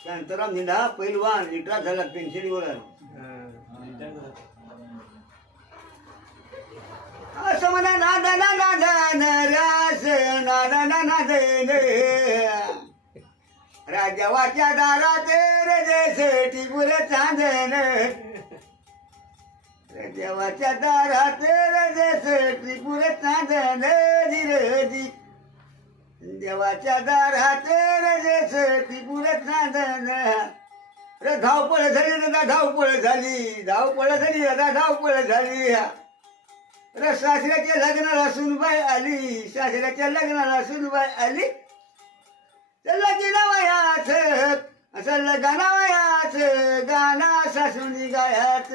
शांताराम निंदा पैलवान लिटरा झाला पेन्सिलीवर असं म्हणा नादा नादा रास नादा नादन राजावाच्या दारात रजेसाठी पुर चांदन राजावाच्या दारात रजेसाठी पुर चांदन धीरजी देवाच्या दारात रजेसाठी पुर चांदन रे धावपळ झाली दादा धावपळ झाली धावपळ झाली दादा धावपळ झाली रे सासऱ्याच्या लग्नाला सुनबाई आली सासऱ्याच्या लग्नाला सुनबाई आली लगीन वयाच असं गाणं वयाच गाणं सासूनी गायाच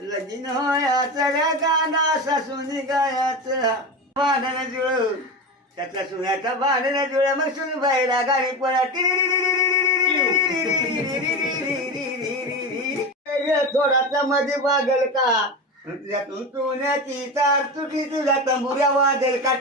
लगीन होयाच रे गाणं सासूनी गायाच भांडण जुळ त्याचा सुन्याचा भांडण जुळ मग सुनबाईला गाडी पळा थोडासा मध्ये वागल का त्यातून सोन्याची तार तुटी तुझ्या तंबुऱ्या वादल का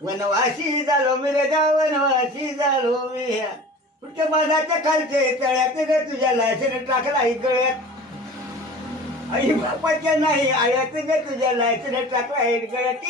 वनवासी झालो मी रे गाव वनवासी झालो मी पुढच्या माझाच्या खालचे तळ्यात ग तुझ्या लायसन टाकला आई गळ्यात आई बापाच्या नाही आयात ग तुझ्या लायसन टाकला आई गळ्यात